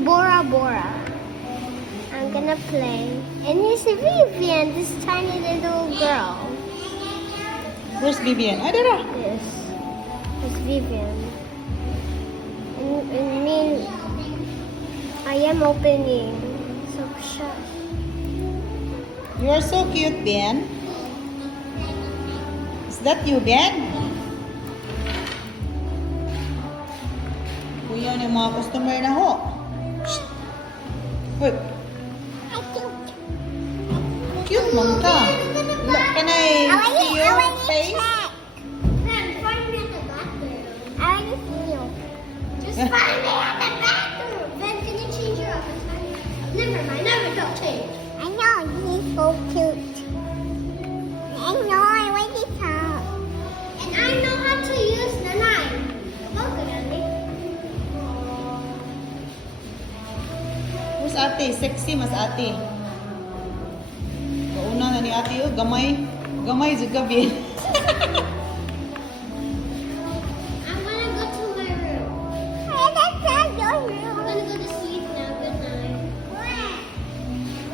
playing Bora Bora. I'm gonna play. And here's Vivian, this tiny little girl. Where's Vivian? Ay, dara. This is Vivian. And me, I am opening. So shush. You are so cute, Ben. Is that you, Ben? Kuya ng mga customer na ho. Shh. Wait. Cute man ka. Look, can I see your face? Find me at the bathroom. I already see you. Just find me at the bathroom. Ben, can you change your outfit? Never mind, don't change. I know, he's so cute. I know, I like his house. And I know how to use the knife. Look at me. Who's ate? Sexy mas ate. Kauna na ni ate, oh, gamay. Gamay sa gabi. I'm gonna go to my room. Hey, that's not your room. I'm gonna go to sleep now. Good night. What?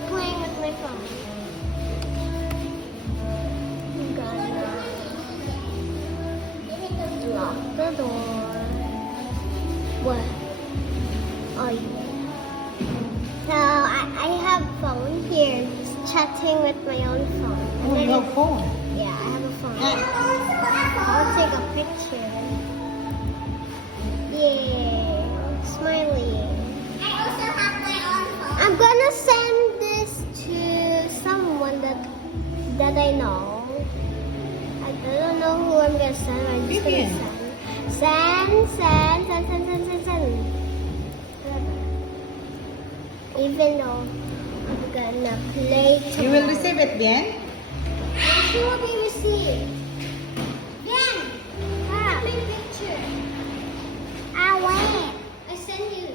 Playing with my phone. I'm gonna lock the door. What? Oh, yeah. So I have phone here, chatting with my own phone. And Oh, then you have phone. yeah, I have a phone. I'll take a picture. Yeah, smiling. I also have my own phone. I'm gonna send this to someone that I know. I don't know who I'm gonna send. I'm just gonna Vivian. send. Even though I'm gonna play tomorrow. You will receive it, Ben? Who will be received? Ben! Take a picture. I wait. I send you.